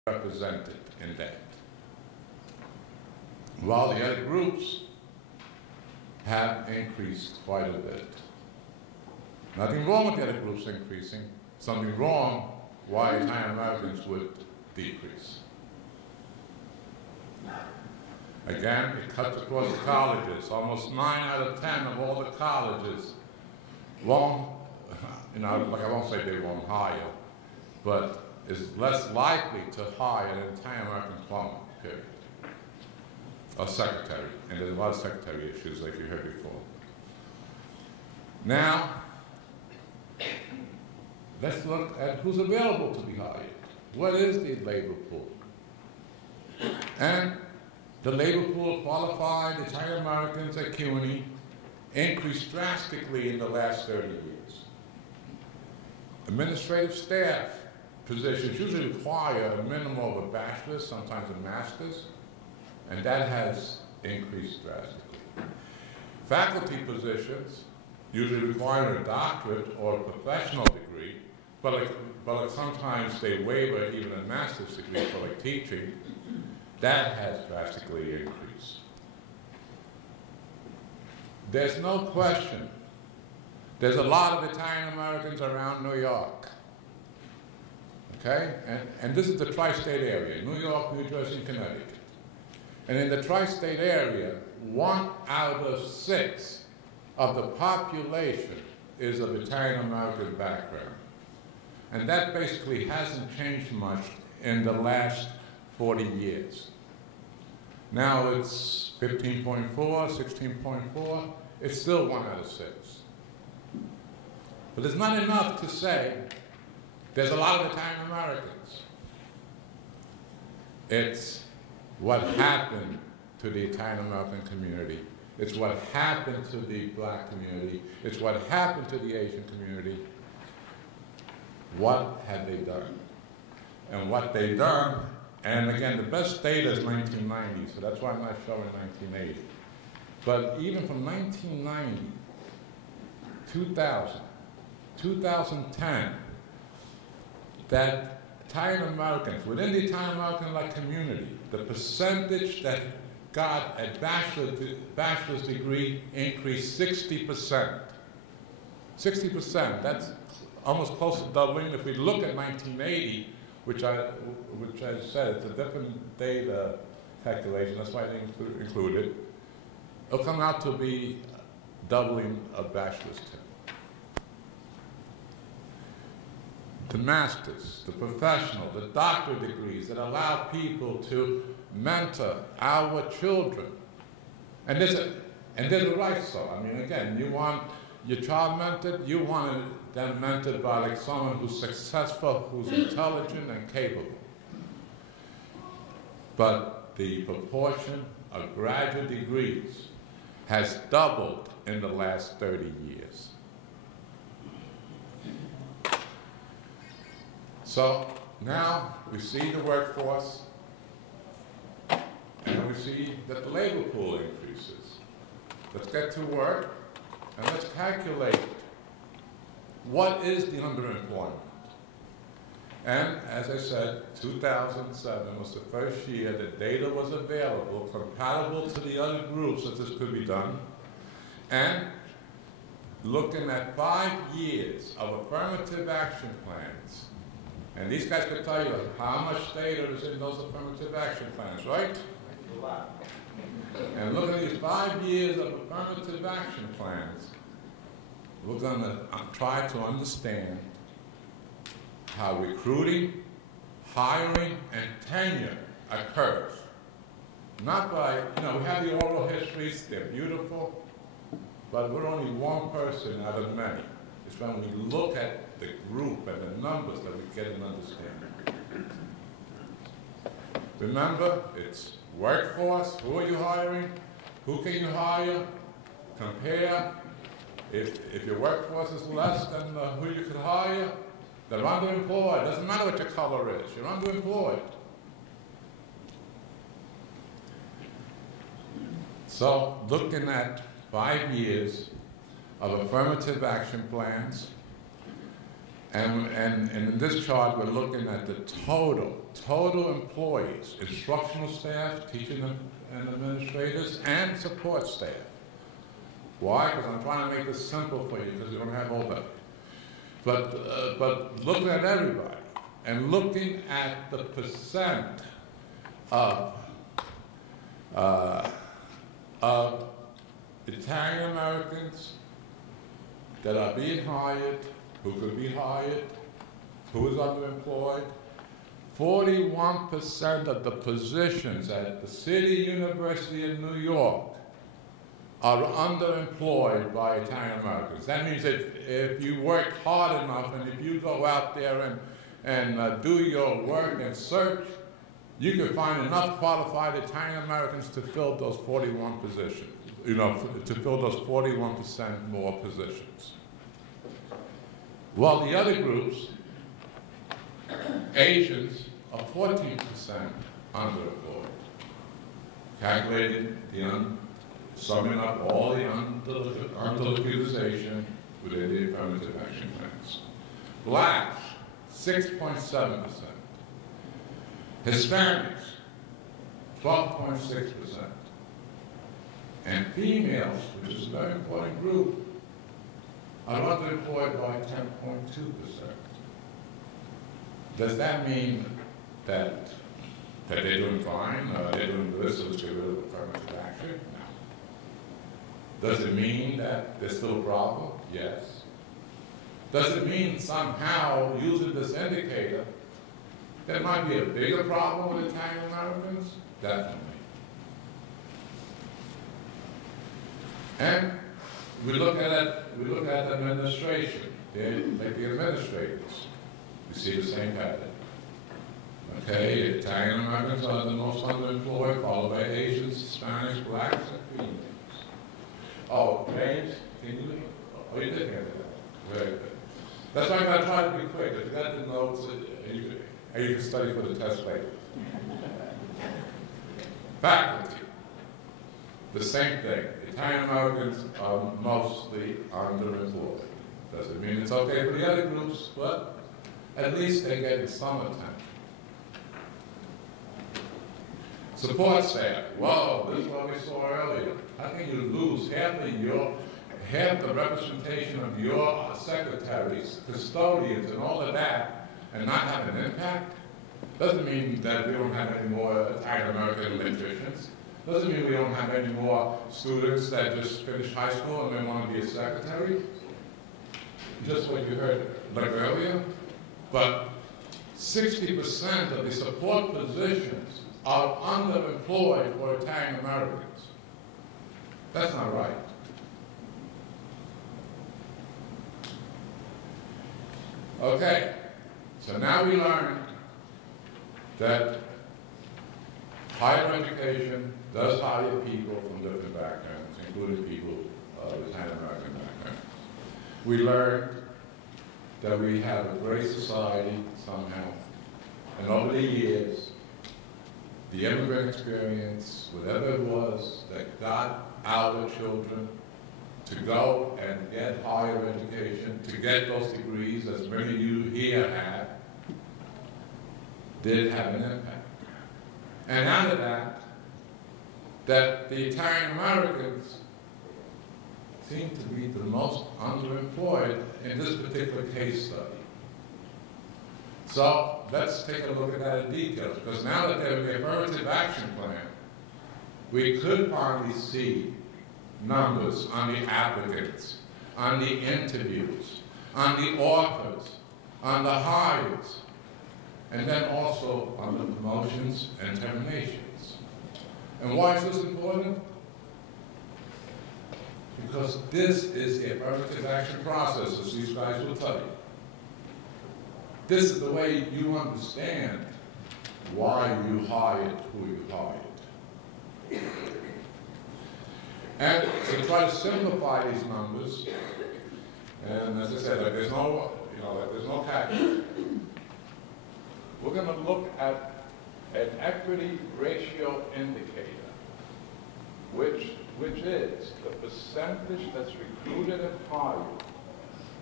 represented in that. While the other groups have increased quite a bit. Nothing wrong with the other groups increasing, something wrong why Italian Americans would decrease. Again, it cuts across the colleges. Almost 9 out of 10 of all the colleges won't, like I won't say they won't hire, but is less likely to hire an Italian American plumber, period. Or secretary, and there's a lot of secretary issues like you heard before. Now, let's look at who's available to be hired. What is the labor pool? And the labor pool of qualified Italian Americans at CUNY increased drastically in the last 30 years. Administrative staff positions usually require a minimum of a bachelor's, sometimes a master's, and that has increased drastically. Faculty positions usually require a doctorate or a professional degree, but sometimes they waiver even a master's degree for like teaching. That has drastically increased. There's no question. There's a lot of Italian Americans around New York. Okay? And this is the tri-state area, New York, New Jersey, and Connecticut. And in the tri-state area, 1 out of 6 of the population is of Italian American background. And that basically hasn't changed much in the last 40 years. Now it's 15.4, 16.4, it's still 1 out of 6. But it's not enough to say there's a lot of Italian Americans. It's what happened to the Italian American community. It's what happened to the black community. It's what happened to the Asian community. What have they done? And what they've done, and again, the best data is 1990, so that's why I'm not showing 1980. But even from 1990, 2000, 2010, that Italian Americans, within the Italian American community, the percentage that got a bachelor's degree increased 60%. 60%, that's almost close to doubling. If we look at 1980, which I said, it's a different data calculation, that's why I didn't include it, it'll come out to be doubling of bachelor's term. The master's, the professional, the doctorate degrees that allow people to mentor our children. And there's a right so. I mean, again, you want your child mentored, you want them mentored by like someone who's successful, who's intelligent and capable. But the proportion of graduate degrees has doubled in the last 30 years. So now we see the workforce, and we see that the labor pool increases. Let's get to work, and let's calculate what is the underemployment. And as I said, 2007 was the first year that data was available, compatible to the other groups that this could be done, and looking at 5 years of affirmative action plans. And these guys could tell you how much data is in those affirmative action plans, right? A lot. And looking at these 5 years of affirmative action plans, we're going to try to understand how recruiting, hiring, and tenure occurs. Not by, we have the oral histories, they're beautiful, but we're only one person out of many. It's when we look at the group and the numbers that we get an understanding. Remember, it's workforce, who are you hiring, who can you hire, compare. If your workforce is less than who you could hire, they're underemployed. Doesn't matter what your color is, you're underemployed. So looking at 5 years of affirmative action plans, And in this chart, we're looking at the total employees, instructional staff, teaching and administrators, and support staff. Why? Because I'm trying to make this simple for you, because we don't have all that. But looking at everybody, and looking at the percent of Italian Americans that are being hired, who could be hired, who is underemployed. 41% of the positions at the City University in New York are underemployed by Italian Americans. That means if you work hard enough and if you go out there and do your work and search, you can find enough qualified Italian Americans to fill those 41 positions, to fill those 41% more positions. While the other groups, Asians, are 14% underemployed. Calculating summing up all the underutilization within the affirmative action plans. Blacks, 6.7%. Hispanics, 12.6%. And females, which is a very important group, are underemployed by 10.2%. Does that mean that they're doing fine, they're doing good, so let's get rid of affirmative action? No. Does it mean that there's still a problem? Yes. Does it mean somehow, using this indicator, there might be a bigger problem with Italian Americans? Definitely. And we look at administration, like the administrators. We see the same pattern. Okay, Italian Americans are the most underemployed, followed by Asians, Hispanics, Blacks, and females. Oh, James, can you? Oh, you did hear that. Very good. That's why I'm going to try to be quick. If you got the notes, you can study for the test later. Faculty, the same thing. Italian Americans are mostly underemployed. Does it mean it's okay for the other groups? But at least they get some attention. Support staff. Whoa, this is what we saw earlier. How can you lose half the representation of your secretaries, custodians, and all of that, and not have an impact? Doesn't mean that we don't have any more Italian American electricians. Doesn't mean we don't have any more students that just finished high school and they want to be a secretary. Just what you heard like earlier. But 60% of the support positions are underemployed for Italian Americans. That's not right. Okay, so now we learned that higher education does hire people from different backgrounds, including people of Italian American backgrounds. We learned that we have a great society somehow, and over the years, the immigrant experience, whatever it was that got our children to go and get higher education, to get those degrees, as many of you here have, did have an impact. And out of that the Italian Americans seem to be the most underemployed in this particular case study. So let's take a look at that in detail, because now that there's the affirmative action plan, we could finally see numbers on the applicants, on the interviews, on the offers, on the hires, and then also on the promotions and terminations. And why is this important? Because this is the affirmative action process, as these guys will tell you. This is the way you understand why you hired who you hired. And to try to simplify these numbers, and as I said, like there's no catch. We're going to look at an equity ratio indicator, which is the percentage that's recruited and hired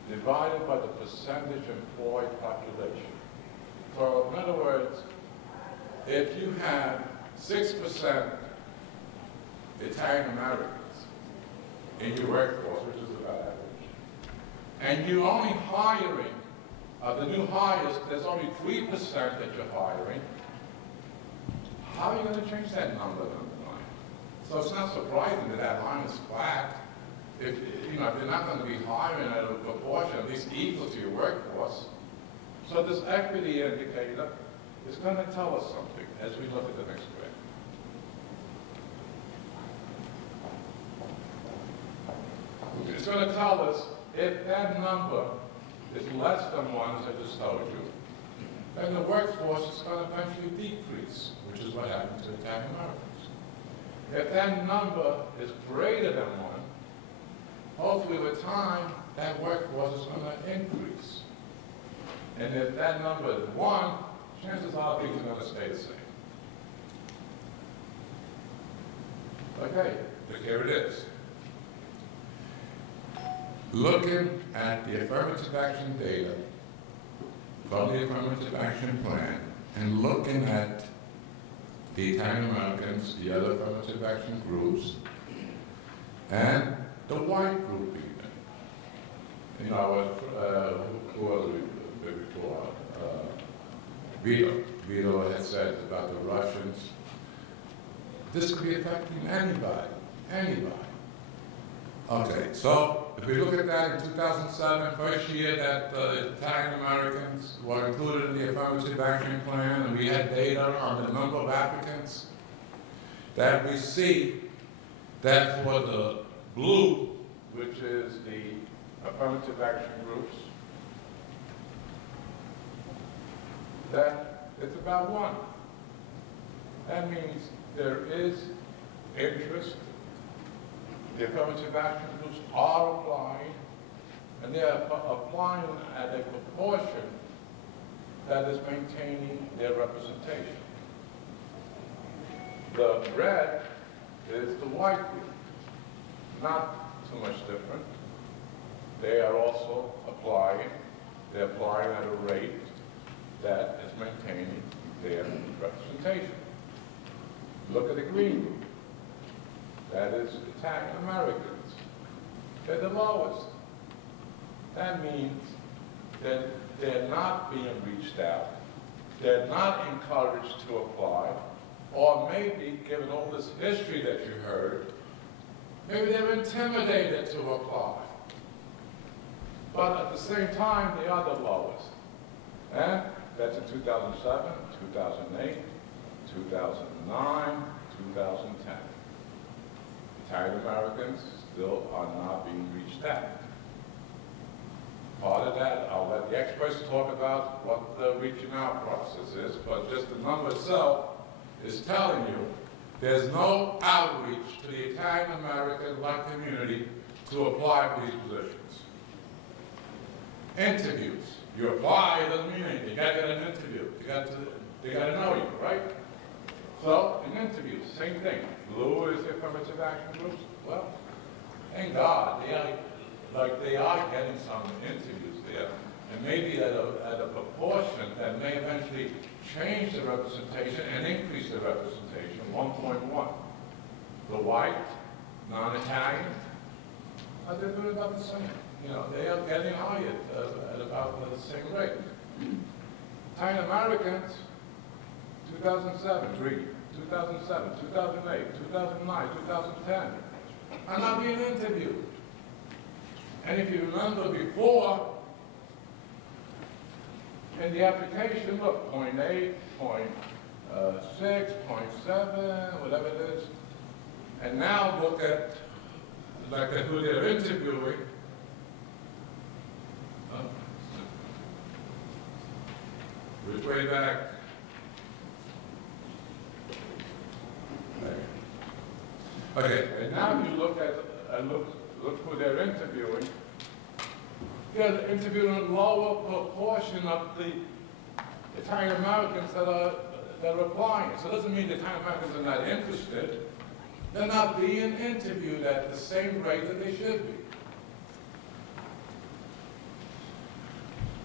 divided by the percentage employed population. So in other words, if you have 6% Italian Americans in your workforce, which is about average, and you're only hiring, the new hires, there's only 3% that you're hiring, how are you going to change that number down the line? So it's not surprising that that line is flat. If you're not going to be hiring at a proportion at least equal to your workforce. So this equity indicator is going to tell us something as we look at the next graph. It's going to tell us if that number is less than 1, as I just told you, then the workforce is going to eventually decrease, which is what happened to Italian Americans. If that number is greater than 1, hopefully with time, that workforce is going to increase. And if that number is 1, chances are things are going to stay the same. Okay, look, here it is. Looking at the affirmative action data from the affirmative action plan and looking at the Italian Americans, the other affirmative action groups, and the white group even. You know, who was it before? Vito had said about the Russians. This could be affecting anybody. Okay, so if we look at that in 2007, first year that Italian Americans were included in the affirmative action plan, and we had data on the number of applicants, that we see that for the blue, which is the affirmative action groups, that it's about 1. That means there is interest. The affirmative action groups are applying, and they are applying at a proportion that is maintaining their representation. The red is the white group. Not too much different. They are also applying. They're applying at a rate that is maintaining their representation. Look at the green group. That is Italian Americans. They're the lowest. That means that they're not being reached out. They're not encouraged to apply, or maybe, given all this history that you heard, maybe they're intimidated to apply. But at the same time, they are the lowest. And that's in 2007, 2008, 2009, 2010. Italian Americans still are not being reached out. Part of that, I'll let the experts talk about what the reaching out process is, but just the number itself is telling you there's no outreach to the Italian American black community to apply for these positions. Interviews. You apply, it doesn't mean anything. You got to get an interview. They got to know you, right? So, in interviews, same thing. Blue is the affirmative action groups. Well, thank God, they are getting some interviews there, and maybe at a proportion that may eventually change the representation and increase the representation, 1.1. The white, non-Italian, they're doing about the same. You know, they are getting hired at about the same rate. Italian Americans, 2007, 2007, 2008, 2009, 2010, are not being interviewed. And if you remember before, in the application, look, 0.8, 0.6, 0.7, whatever it is, and now look at who they're interviewing. Which way back? Okay, and now you look at look who they're interviewing. They're interviewing a lower proportion of the Italian Americans that are applying. So it doesn't mean the Italian Americans are not interested. They're not being interviewed at the same rate that they should be.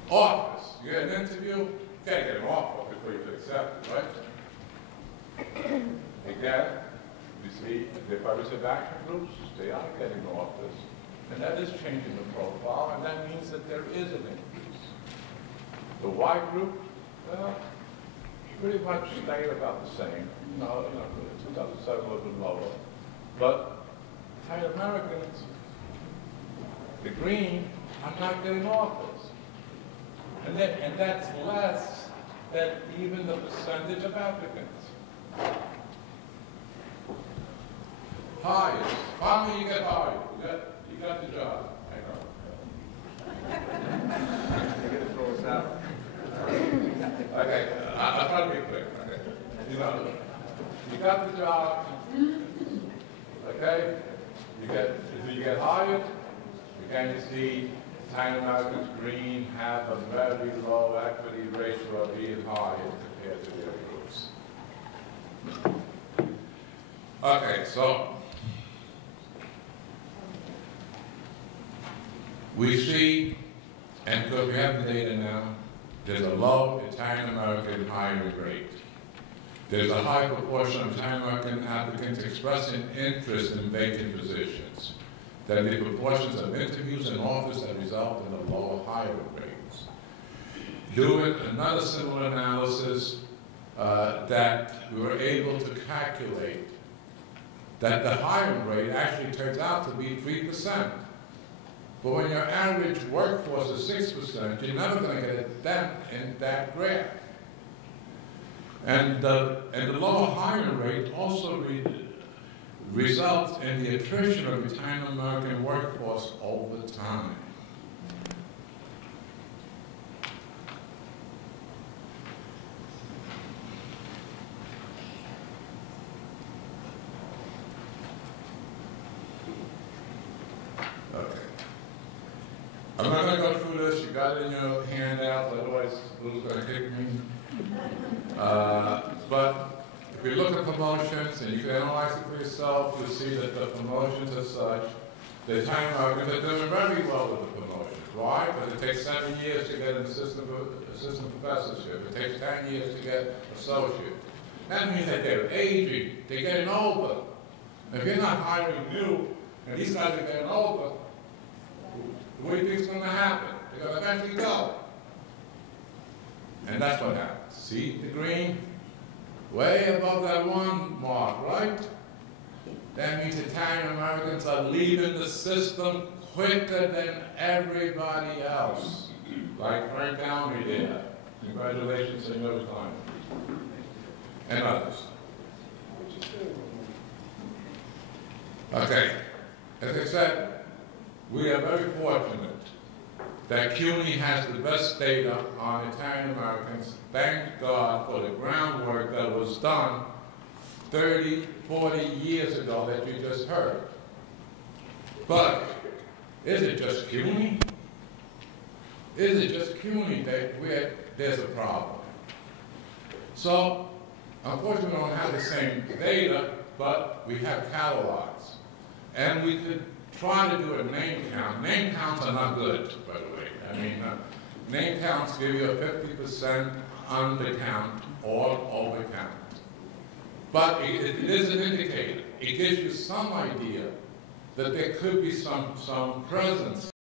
office. You get an interview, you gotta get an offer before you get accepted, right? Again, you see the affirmative action groups, they are getting offers. And that is changing the profile, and that means that there is an increase. The Y group, well, pretty much stayed about the same. No, 2007 a little bit lower. But Italian Americans, the green, are not getting offers. And that's less than even the percentage of applicants. Hired. Finally you get hired. You got the job. I know. You're going to throw us out. Okay, I'll try to be quick. Okay. You got the job. Okay? You get hired. Again, you see Italian Americans green have a very low equity ratio of being hired compared to the other groups. Okay, so we see, and because we have the data now, there's a low Italian American hiring rate. There's a high proportion of Italian American applicants expressing interest in vacant positions. Then the proportions of interviews and offers that result in the lower hiring rates. Doing another similar analysis that we were able to calculate that the hiring rate actually turns out to be 3%. But when your average workforce is 6%, you're never going to get a dent in that graph. And the lower hiring rate also results in the attrition of Italian American workforce over time. Okay. I'm not going to go through this. You got it in your handouts, otherwise who's going to kick me? But if you look at promotions, and you can analyze it for yourself, you'll see that the promotions as such, the Italian Americans are doing very well with the promotions. Why? Because it takes 7 years to get an assistant professorship. It takes 10 years to get associate. That means that they're aging, they're getting older. If you're not hiring new, and these guys are getting older, what do you think is going to happen? They're going to eventually go. And that's what happens. See the green? Way above that 1 mark, right? That means Italian Americans are leaving the system quicker than everybody else. Like Frank Downey did. Congratulations, Senor Klein. And others. Okay. As I said, we are very fortunate that CUNY has the best data on Italian Americans. Thank God for the groundwork that was done 30, 40 years ago that you just heard. But is it just CUNY? Is it just CUNY that there's a problem? So, unfortunately, we don't have the same data, but we have catalogs. And we could try to do a name count. Name counts are not good, by the way. I mean, name counts give you a 50% undercount or overcount. But it is an indicator. It gives you some idea that there could be some presence